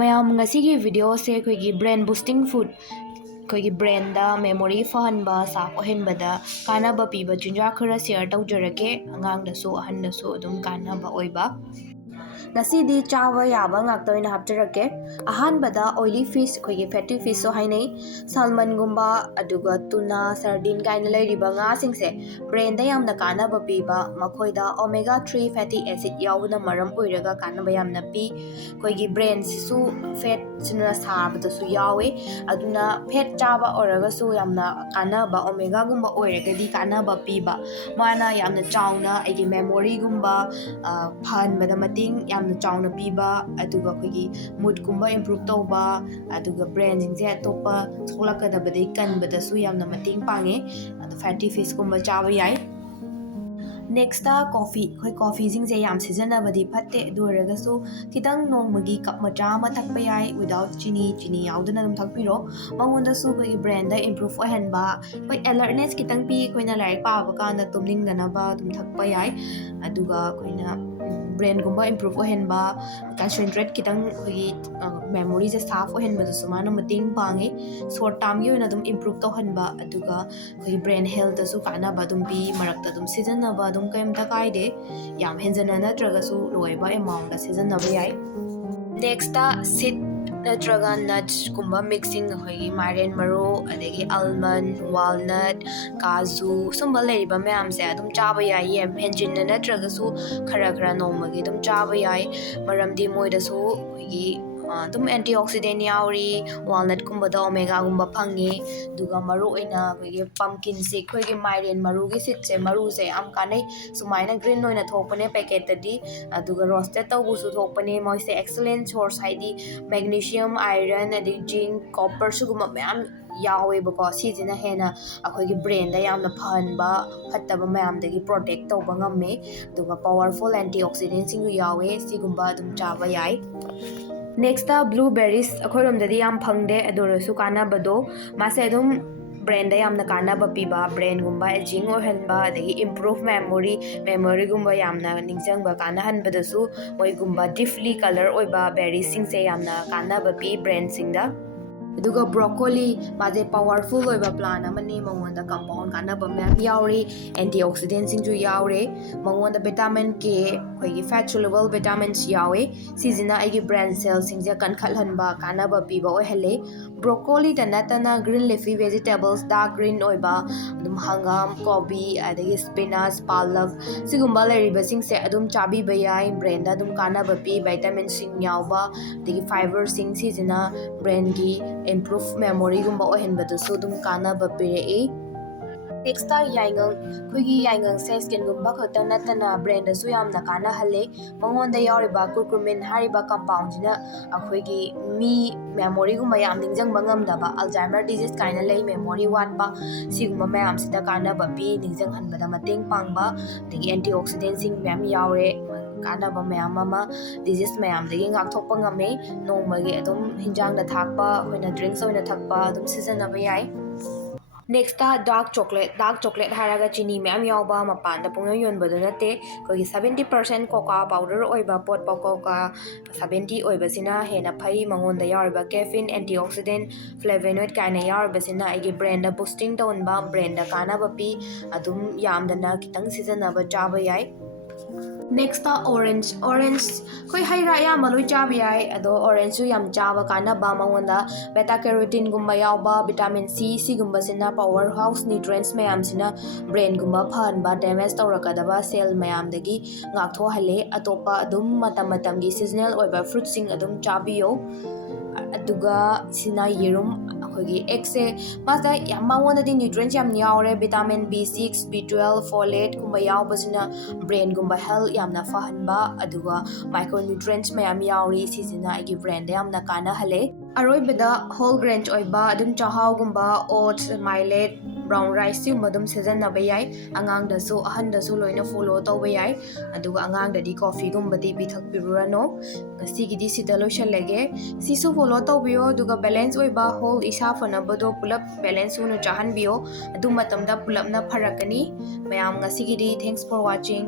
ꯃꯌꯥꯝ ꯉꯁꯤꯒꯤ ꯚꯤꯗꯤꯑꯣꯁꯦ ꯑꯩꯈꯣꯏꯒꯤ ꯕ꯭ꯔꯦꯟ ꯕꯨꯁꯇꯤꯡ ꯐꯨꯗ ꯑꯩꯈꯣꯏꯒꯤ ꯕ꯭ꯔꯦꯟꯗ ꯃꯦꯃꯣꯔꯤ ꯐꯍꯟꯕ ꯁꯥꯔꯞ ꯑꯣꯏꯍꯟꯕꯗ ꯀꯥꯟꯅꯕ ꯄꯤꯕ ꯆꯤꯟꯖꯥꯛ ꯈꯔ ꯁꯦꯌꯔ ꯇꯧꯖꯔꯛꯀꯦ ꯑꯉꯥꯡꯗꯁꯨ ꯑꯍꯟꯗꯁꯨ ꯑꯗꯨꯝ ꯀꯥꯟꯅꯕ ꯑꯣꯏꯕ ꯉꯁꯤꯗꯤ ꯆꯥꯕ ꯌꯥꯕ ꯉꯥꯛꯇ ꯑꯣꯏꯅ ꯍꯥꯞꯆꯔꯛꯀꯦ ꯑꯍꯥꯟꯕꯗ ꯑꯣꯏꯂꯤ ꯐꯤꯁ ꯑꯩꯈꯣꯏꯒꯤ ꯐꯦꯇꯤ ꯐꯤꯁꯁꯨ ꯍꯥꯏꯅꯩ ꯁꯥꯜꯃꯟꯒꯨꯝꯕ ꯑꯗꯨꯒ ꯇꯨꯅꯥ ꯁꯔꯗꯤꯟ ꯀꯥꯏꯅ ꯂꯩꯔꯤꯕ ꯉꯥꯁꯤꯡꯁꯦ ꯕ꯭ꯔꯦꯟꯗ ꯌꯥꯝꯅ ꯀꯥꯟꯅꯕ ꯄꯤꯕ ꯃꯈꯣꯏꯗ ꯑꯣꯃꯦꯒꯥ 3 ꯐꯦꯇꯤ ꯑꯦꯁꯤഡ് ꯌꯥꯎꯕꯅ ꯃꯔꯝ ꯑꯣꯏꯔꯒ ꯀꯥꯟꯅꯕ ꯌꯥꯝꯅ ꯄꯤ ꯑꯩꯈꯣꯏꯒꯤ ꯕ꯭ꯔꯦꯟꯁꯤꯁꯨ ꯐꯦꯠꯁꯤꯅ ꯁꯥꯕꯗꯁꯨ ꯌꯥꯎꯋꯦ ꯑꯗꯨꯅ ꯐꯦꯠ ꯆꯥꯕ ꯑꯣꯏꯔꯒꯁꯨ ꯌꯥꯝꯅ ꯀꯥꯟꯅꯕ ꯑꯣꯃꯦꯒꯥꯒꯨꯝꯕ ꯑꯣꯏꯔꯒꯗꯤ ꯀꯥꯟꯅꯕ ꯄꯤꯕ ꯃꯥꯅ ꯌꯥꯝꯅ ꯆꯥꯎꯅ ꯑꯩꯒꯤ ꯃꯦꯃꯣꯔꯤꯒꯨꯝꯕ ꯐꯍꯟꯕꯗ ꯃꯇꯦꯡ ꯌꯥꯝꯅ ꯆꯥꯎꯅ ꯄꯤꯕ ꯑꯗꯨꯒ ꯑꯩꯈꯣꯏꯒꯤ ꯃꯨꯠꯀꯨꯝꯕ ꯏꯝꯄ꯭ꯔꯨꯚ ꯇꯧꯕ ꯑꯗꯨꯒ ꯕ꯭ꯔꯦꯟꯁꯤꯡꯁꯦ ꯑꯇꯣꯞꯄ ꯁꯣꯛꯂꯛꯀꯗꯕꯗꯒꯤ ꯀꯟꯕꯗꯁꯨ ꯌꯥꯝꯅ ꯃꯇꯦꯡ ꯄꯥꯡꯉꯦ ꯑꯗꯣ ꯐꯦꯇꯤ ꯐꯤꯁꯀꯨꯝꯕ ꯆꯥꯕ ꯌꯥꯏ ꯅꯦꯛꯁꯇ ꯀꯣꯐꯤ ꯑꯩꯈꯣꯏ ꯀꯣꯐꯤꯁꯤꯡꯁꯦ ꯌꯥꯝ ꯁꯤꯖꯤꯟꯅꯕꯗꯤ ꯐꯠꯇꯦ ꯑꯗꯨ ꯑꯣꯏꯔꯒꯁꯨ ꯈꯤꯇꯪ ꯅꯣꯡꯃꯒꯤ ꯀꯞ ꯃꯆꯥ ꯑꯃ ꯊꯛꯄ ꯌꯥꯏ ꯋꯤꯗꯥꯎꯠ ꯆꯤꯅꯤ ꯌꯥꯎꯗꯅ ꯑꯗꯨꯝ ꯊꯛꯄꯤꯔꯣ ꯃꯉꯣꯟꯗꯁꯨ ꯑꯩꯈꯣꯏꯒꯤ ꯕ꯭ꯔꯦꯟꯗ ꯏꯝꯄ꯭ꯔꯨꯚ ꯑꯣꯏꯍꯟꯕ ꯑꯩꯈꯣꯏ ꯑꯦꯂꯔꯠꯅꯦꯁ ꯈꯤꯇꯪ ꯄꯤ ꯑꯩꯈꯣꯏꯅ ꯂꯥꯏꯔꯤꯛ ꯄꯥꯕ ꯀꯥꯟꯗ ꯇꯨꯝꯅꯤꯡꯗꯅꯕ ꯑꯗꯨꯝ ꯊꯛꯄ ꯌꯥꯏ ꯑꯗꯨꯒ ꯑꯩꯈꯣꯏꯅ ꯕ꯭ꯔꯦꯟꯒꯨꯝꯕ ꯏꯝꯄ꯭ꯔꯨꯚ ꯑꯣꯏꯍꯟꯕ ꯀꯟꯁꯦꯟꯇ꯭ꯔꯦꯠ ꯈꯤꯇꯪ ꯑꯩꯈꯣꯏꯒꯤ ꯃꯦꯃꯣꯔꯤꯁꯦ ꯁꯥꯔꯞ ꯑꯣꯏꯍꯟꯕꯗꯁꯨ ꯃꯥꯅ ꯃꯇꯦꯡ ꯄꯥꯡꯉꯤ ꯁꯣꯔꯠ ꯇꯥꯔꯝꯒꯤ ꯑꯣꯏꯅ ꯑꯗꯨꯝ ꯏꯝꯄ꯭ꯔꯨꯚ ꯇꯧꯍꯟꯕ ꯑꯗꯨꯒ ꯑꯩꯈꯣꯏꯒꯤ ꯕ꯭ꯔꯦꯟ ꯍꯦꯜꯇꯁꯨ ꯀꯥꯟꯅꯕ ꯑꯗꯨꯝ ꯄꯤ ꯃꯔꯛꯇ ꯑꯗꯨꯝ ꯁꯤꯖꯤꯟꯅꯕ ꯑꯗꯨꯝ ꯀꯩꯝꯇ ꯀꯥꯏꯗꯦ ꯌꯥꯝ ꯍꯦꯟꯖꯟꯅ ꯅꯠꯇ꯭ꯔꯒꯁꯨ ꯂꯣꯏꯕ ꯑꯦꯃꯥꯎꯟꯗ ꯁꯤꯖꯤꯟꯅꯕ ꯌꯥꯏ ꯅꯦꯛꯁꯇ ꯁꯤꯠ ꯅꯠꯇ꯭ꯔꯒ ꯅꯠꯁꯀꯨꯝꯕ ꯃꯤꯛꯁꯤꯡ ꯑꯩꯈꯣꯏꯒꯤ ꯃꯥꯏꯔꯦꯟ ꯃꯔꯨ ꯑꯗꯒꯤ ꯑꯜꯃꯟ ꯋꯥꯜꯅꯠ ꯀꯥꯖꯨ ꯁꯨꯝꯕ ꯂꯩꯔꯤꯕ ꯃꯌꯥꯝꯁꯦ ꯑꯗꯨꯝ ꯆꯥꯕ ꯌꯥꯏ ꯌꯥꯝ ꯍꯦꯟꯖꯤꯟꯅ ꯅꯠꯇ꯭ꯔꯒꯁꯨ ꯈꯔ ꯅꯣꯡꯃꯒꯤ ꯑꯗꯨꯝ ꯆꯥꯕ ꯌꯥꯏ ꯃꯔꯝꯗꯤ ꯃꯣꯏꯗꯁꯨ ꯑꯩꯈꯣꯏꯒꯤ ꯑꯗꯨꯝ ꯑꯦꯟꯇꯤ ꯑꯣꯛꯁꯤꯗꯦꯟ ꯌꯥꯎꯔꯤ ꯋꯥꯜꯅꯠꯀꯨꯝꯕꯗ ꯑꯣꯃꯦꯒꯥꯒꯨꯝꯕ ꯐꯪꯉꯤ ꯑꯗꯨꯒ ꯃꯔꯨ ꯑꯣꯏꯅ ꯑꯩꯈꯣꯏꯒꯤ ꯄꯝꯀꯤꯟꯁꯦ ꯑꯩꯈꯣꯏꯒꯤ ꯃꯥꯏꯔꯦꯟ ꯃꯔꯨꯒꯤ ꯁꯤꯠꯁꯦ ꯃꯔꯨꯁꯦ ꯌꯥꯝ ꯀꯥꯟꯅꯩ ꯁꯨꯃꯥꯏꯅ ꯒ꯭ꯔꯤꯟ ꯑꯣꯏꯅ ꯊꯣꯛꯄꯅꯦ ꯄꯦꯀꯦꯠꯇꯗꯤ ꯑꯗꯨꯒ ꯔꯣꯁꯇꯦꯠ ꯇꯧꯕꯁꯨ ꯊꯣꯛꯄꯅꯦ ꯃꯣꯏꯁꯦ ꯑꯦꯛꯁꯂꯦꯟ ꯁꯣꯔꯁ ꯍꯥꯏꯗꯤ ꯃꯦꯒꯅꯤꯁꯤꯌꯝ ꯑꯥꯏꯔꯟ ꯑꯗꯩ ꯖꯤꯡ ꯀꯣꯄꯔ ꯁꯤꯒꯨꯝꯕ ꯃꯌꯥꯝ ꯌꯥꯎꯋꯦꯕꯀꯣ ꯁꯤꯁꯤꯅ ꯍꯦꯟꯅ ꯑꯩꯈꯣꯏꯒꯤ ꯕ꯭ꯔꯦꯟꯗ ꯌꯥꯝꯅ ꯐꯍꯟꯕ ꯐꯠꯇꯕ ꯃꯌꯥꯝꯗꯒꯤ ꯄ꯭ꯔꯣꯇꯦꯛ ꯇꯧꯕ ꯉꯝꯃꯦ ꯑꯗꯨꯒ ꯄꯋꯥꯔꯐꯨꯜ ꯑꯦꯟꯇꯤ ꯑꯣꯛꯁꯤꯗꯦꯟꯁꯤꯡꯁꯨ ꯌꯥꯎꯋꯦ ꯁꯤꯒꯨꯝꯕ ꯑꯗꯨꯝ ꯆꯥꯕ ꯌꯥꯏ ꯅꯦꯛꯁꯇ ꯕ꯭ꯂꯨꯕꯦꯔꯤꯁ ꯑꯩꯈꯣꯏꯔꯣꯝꯗꯗꯤ ꯌꯥꯝ ꯐꯪꯗꯦ ꯑꯗꯨ ꯑꯣꯏꯔꯁꯨ ꯀꯥꯟꯅꯕꯗꯣ ꯃꯥꯁꯦ ꯑꯗꯨꯝ ꯕ꯭ꯔꯦꯟꯗ ꯌꯥꯝꯅ ꯀꯥꯟꯅꯕ ꯄꯤꯕ ꯕ꯭ꯔꯦꯟꯒꯨꯝꯕ ꯑꯦꯖꯤꯡ ꯑꯣꯏꯍꯟꯕ ꯑꯗꯒꯤ ꯏꯝꯄ꯭ꯔꯨꯚ ꯃꯦꯃꯣꯔꯤꯒꯨꯝꯕ ꯌꯥꯝꯅ ꯅꯤꯡꯁꯤꯡꯕ ꯀꯥꯟꯅꯍꯟꯕꯗꯁꯨ ꯃꯣꯏꯒꯨꯝꯕ ꯗꯤꯞꯂꯤ ꯀꯂꯔ ꯑꯣꯏꯕ ꯕꯦꯔꯤꯁꯤꯡꯁꯦ ꯌꯥꯝꯅ ꯀꯥꯟꯅꯕ ꯄꯤ ꯕ꯭ꯔꯦꯟꯁꯤꯡꯗ ꯑꯗꯨꯒ ꯕ꯭ꯔꯣꯀꯣꯂꯤ ꯃꯥꯁꯦ ꯄꯋꯥꯔꯐꯨꯜ ꯑꯣꯏꯕ ꯄ꯭ꯂꯥꯟ ꯑꯃꯅꯤ ꯃꯉꯣꯟꯗ ꯀꯝꯄꯥꯎꯟ ꯀꯥꯟꯅꯕ ꯃꯌꯥꯝ ꯌꯥꯎꯔꯤ ꯑꯦꯟꯇꯤ ꯑꯣꯛꯁꯤꯗꯦꯟꯁꯤꯡꯁꯨ ꯌꯥꯎꯔꯦ ꯃꯉꯣꯟꯗ ꯚꯤꯇꯥꯃꯤꯟ ꯀꯦ ꯑꯩꯈꯣꯏꯒꯤ ꯐꯦꯠ ꯁꯣꯂꯨꯕꯜ ꯚꯤꯇꯥꯃꯤꯟꯁ ꯌꯥꯎꯋꯦ ꯁꯤꯁꯤꯅ ꯑꯩꯒꯤ ꯕ꯭ꯔꯦꯟ ꯁꯦꯜꯁꯤꯡꯁꯦ ꯀꯟꯈꯠꯍꯟꯕ ꯀꯥꯟꯅꯕ ꯄꯤꯕ ꯑꯣꯏꯍꯜꯂꯦ ꯕ꯭ꯔꯣꯀꯣꯂꯤꯗ ꯅꯠꯇꯅ ꯒ꯭ꯔꯤꯟ ꯂꯤꯐꯤ ꯚꯦꯖꯤꯇꯦꯕꯜꯁ ꯗꯥꯔꯛ ꯒ꯭ꯔꯤൻ ꯑꯣꯏꯕ ꯑꯗꯨꯝ ꯍꯪꯒꯥꯝ ꯀꯣꯕꯤ ꯑꯗꯒꯤ ꯁ꯭ꯄꯤꯅꯥꯆ ꯄꯥꯂꯛ ꯁꯤꯒꯨꯝꯕ ꯂꯩꯔꯤꯕꯁꯤꯡꯁꯦ ꯑꯗꯨꯝ ꯆꯥꯕꯤꯕ ꯌꯥꯏ ꯕ꯭ꯔꯦꯟꯗ ꯑꯗꯨꯝ ꯀꯥꯟꯅꯕ ꯄꯤ ꯚꯤꯇꯥꯃꯤꯟꯁꯤꯡ ꯌꯥꯎꯕ ꯑꯗꯒꯤ ꯐꯥꯏꯕꯔꯁꯤꯡ ꯁꯤꯁꯤꯅ ꯕ꯭ꯔꯦꯟꯒꯤ ꯏꯝꯄ꯭ꯔꯨꯚ ꯃꯦꯃꯣꯔꯤꯒꯨꯝꯕ ꯑꯣꯏꯍꯟꯕꯗꯁꯨ ꯑꯗꯨꯝ ꯀꯥꯟꯅꯕ ꯄꯤꯔꯛꯏ ꯅꯦꯛꯁꯇ ꯌꯥꯏꯉꯪ ꯑꯩꯈꯣꯏꯒꯤ ꯌꯥꯏꯉꯪꯁꯦ ꯁ꯭ꯀꯤꯟꯒꯨꯝꯕ ꯈꯛꯇ ꯅꯠꯇꯅ ꯕ꯭ꯔꯦꯟꯗꯁꯨ ꯌꯥꯝꯅ ꯀꯥꯟꯅꯍꯜꯂꯦ ꯃꯉꯣꯟꯗ ꯌꯥꯎꯔꯤꯕ ꯀꯨꯔꯀꯨꯃꯤꯟ ꯍꯥꯏꯔꯤꯕ ꯀꯝꯄꯥꯎꯟꯁꯤꯅ ꯑꯩꯈꯣꯏꯒꯤ ꯃꯤ ꯃꯦꯃꯣꯔꯤꯒꯨꯝꯕ ꯌꯥꯝ ꯅꯤꯡꯁꯤꯡꯕ ꯉꯝꯗꯕ ꯑꯜꯖꯥꯏꯃꯔ ꯗꯤꯖꯤꯁ ꯀꯥꯏꯅ ꯂꯩ ꯃꯦꯃꯣꯔꯤ ꯋꯥꯠꯄ ꯁꯤꯒꯨꯝꯕ ꯃꯌꯥꯝꯁꯤꯗ ꯀꯥꯟꯅꯕ ꯄꯤ ꯅꯤꯡꯁꯤꯡꯍꯟꯕꯗ ꯃꯇꯦꯡ ꯄꯥꯡꯕ ꯑꯗꯒꯤ ꯑꯦꯟꯇꯤ ꯑꯣꯛꯁꯤꯗꯦꯟꯁꯤꯡ ꯃꯌꯥꯝ ꯌꯥꯎꯔꯦ ꯀꯥꯟꯅꯕ ꯃꯌꯥꯝ ꯑꯃ ꯗꯤꯖꯤꯁ ꯃꯌꯥꯝꯗꯒꯤ ꯉꯥꯛꯊꯣꯛꯄ ꯉꯝꯃꯦ ꯅꯣꯡꯃꯒꯤ ꯑꯗꯨꯝ ꯍꯤꯟꯖꯥꯡꯗ ꯊꯥꯛꯄ ꯑꯩꯈꯣꯏꯅ ꯗ꯭ꯔꯤꯡꯛꯁ ꯑꯣꯏꯅ ꯊꯛꯄ ꯑꯗꯨꯝ ꯁꯤꯖꯤꯟꯅꯕ ꯌꯥꯏ ꯅꯦꯛꯁꯇ ꯗꯥꯔꯛ ꯆꯣꯀ꯭ꯂꯦꯠ ꯍꯥꯏꯔꯒ ꯆꯤꯅꯤ ꯃꯌꯥꯝ ꯌꯥꯎꯕ ꯃꯄꯥꯟꯗ ꯄꯨꯡꯌꯣꯟ ꯌꯣꯟꯕꯗꯨ ꯅꯠꯇꯦ ꯑꯩꯈꯣꯏꯒꯤ 70% ꯀꯣꯀꯥ ꯄꯥꯎꯗꯔ ꯑꯣꯏꯕ ꯄꯣꯠ ꯀꯣꯀꯥ 70 ꯑꯣꯏꯕꯁꯤꯅ ꯍꯦꯟꯅ ꯐꯩ ꯃꯉꯣꯟꯗ ꯌꯥꯎꯔꯤꯕ ꯀꯦꯐꯤꯟ ꯑꯦꯟꯇꯤ ꯑꯣꯛꯁꯤꯗꯦꯟ ꯐ꯭ꯂꯦꯚꯦꯅꯣꯏꯗ ꯀꯥꯏꯅ ꯌꯥꯎꯔꯤꯕꯁꯤꯅ ꯑꯩꯒꯤ ꯕ꯭ꯔꯦꯟꯗ ꯕꯨꯁꯇꯤꯡ ꯇꯧꯍꯟꯕ ꯕ꯭ꯔꯦꯟꯗ ꯀꯥꯟꯅꯕ ꯄꯤ ꯑꯗꯨꯝ ꯌꯥꯝꯗꯅ ꯈꯤꯇꯪ ꯁꯤꯖꯤꯟꯅꯕ ꯆꯥꯕ ꯌꯥꯏ ꯅꯦꯛꯁꯇ ꯑꯣꯔꯦꯟꯖ ꯑꯩꯈꯣꯏ ꯍꯩ ꯔꯥ ꯑꯌꯥꯝꯕ ꯂꯣꯏ ꯆꯥꯕ ꯌꯥꯏ ꯑꯗꯣ ꯑꯣꯔꯦꯟꯖꯁꯨ ꯌꯥꯝ ꯆꯥꯕ ꯀꯥꯟꯅꯕ ꯃꯉꯣꯟda ꯕꯦꯇꯥ ꯀꯦꯔꯣꯇꯤꯟꯒꯨꯝꯕ ꯌꯥꯎꯕ vitamin C ꯁꯤꯒꯨꯝꯕꯁꯤꯅ power house nutrients ꯃꯌꯥꯝꯁꯤꯅ ꯕ꯭ꯔꯦꯟꯒꯨꯝꯕ ꯐꯍꯟꯕ ꯗꯦꯃꯦꯖ ꯇꯧꯔꯛꯀꯗꯕ ꯁꯦꯜ ꯃꯌꯥꯝꯗꯒꯤ ꯉꯥꯛꯊꯣꯛꯍꯜꯂꯦ ꯑꯇꯣꯞꯄ ꯑꯗꯨꯝ ꯃꯇꯝꯒꯤ ꯁꯤꯖꯅꯦꯜ ꯑꯣꯏꯕ ꯐ꯭ꯔꯨꯠꯁꯤꯡ ꯑꯗꯨꯝ ꯆꯥꯕꯤꯌꯣ ꯑꯗꯨꯒ ꯁꯤꯅ ꯌꯦꯔꯨꯝ ꯑꯩꯈꯣꯏꯒꯤ ꯑꯦꯛꯁꯦ ꯃꯉꯣꯟꯗꯗꯤ ꯅ꯭ꯌꯨꯇ꯭ꯔꯦꯟꯁ ꯌꯥꯝ ꯌꯥꯎꯔꯦ ꯚꯤꯇꯥꯃꯤꯟ B6 B12 ꯐꯣꯂꯦꯠꯀꯨꯝꯕ ꯌꯥꯎꯕꯁꯤꯅ ꯕ꯭ꯔꯦꯟꯒꯨꯝꯕ ꯍꯦꯜꯊ ꯌꯥꯝꯅ ꯐꯍꯟꯕ ꯑꯗꯨꯒ ꯃꯥꯏꯀ꯭ꯔꯣꯅ꯭ꯌꯨꯇ꯭ꯔꯦꯟꯁ ꯃꯌꯥꯝ ꯌꯥꯎꯔꯤ ꯁꯤꯁꯤꯅ ꯑꯩꯒꯤ ꯕ꯭ꯔꯦꯟꯗ ꯌꯥꯝꯅ ꯀꯥꯟꯅꯍꯜꯂꯦ ꯑꯔꯣꯏꯕꯗ ꯍꯣꯜ ꯒ꯭ꯔꯦꯟꯁ ꯑꯣꯏꯕ ꯑꯗꯨꯝ ꯆꯥꯛꯍꯥꯎꯒꯨꯝꯕ ꯑꯣꯠꯁ ꯃꯥꯏꯂꯦꯠ ꯕ꯭ꯔꯥꯎꯟ ꯔꯥꯏꯁ ꯁꯤꯒꯨꯝꯕ ꯑꯗꯨꯝ ꯁꯤꯖꯤꯟꯅꯕ ꯌꯥꯏ ꯑꯉꯥꯡꯗꯁꯨ ꯑꯍꯟꯗꯁꯨ ꯂꯣꯏꯅ ꯐꯣꯂꯣ ꯇꯧꯕ ꯌꯥꯏ ꯑꯗꯨꯒ ꯑꯉꯥꯡꯗꯗꯤ ꯀꯣꯐꯤꯒꯨꯝꯕꯗꯤ ꯄꯤꯊꯛꯄꯤꯔꯨꯔꯅꯨ ꯉꯁꯤꯒꯤꯗꯤ ꯁꯤꯗ ꯂꯣꯏꯁꯜꯂꯒꯦ ꯁꯤꯁꯨ ꯐꯣꯂꯣ ꯇꯧꯕꯤꯌꯣ ꯑꯗꯨꯒ ꯕꯦꯂꯦꯟꯁ ꯑꯣꯏꯕ ꯍꯣꯜ ꯏꯁꯥ ꯐꯅꯕꯗꯣ ꯄꯨꯂꯞ ꯕꯦꯂꯦꯟꯁ ꯁꯨꯅ ꯆꯥꯍꯟꯕꯤꯌꯣ ꯑꯗꯨ ꯃꯇꯝꯗ ꯄꯨꯂꯞꯅ ꯐꯔꯛꯀꯅꯤ ꯃꯌꯥꯝ ꯉꯁꯤꯒꯤꯗꯤ ꯊꯦꯡꯛꯁ ꯐꯣꯔ ꯋꯥꯆꯤꯡ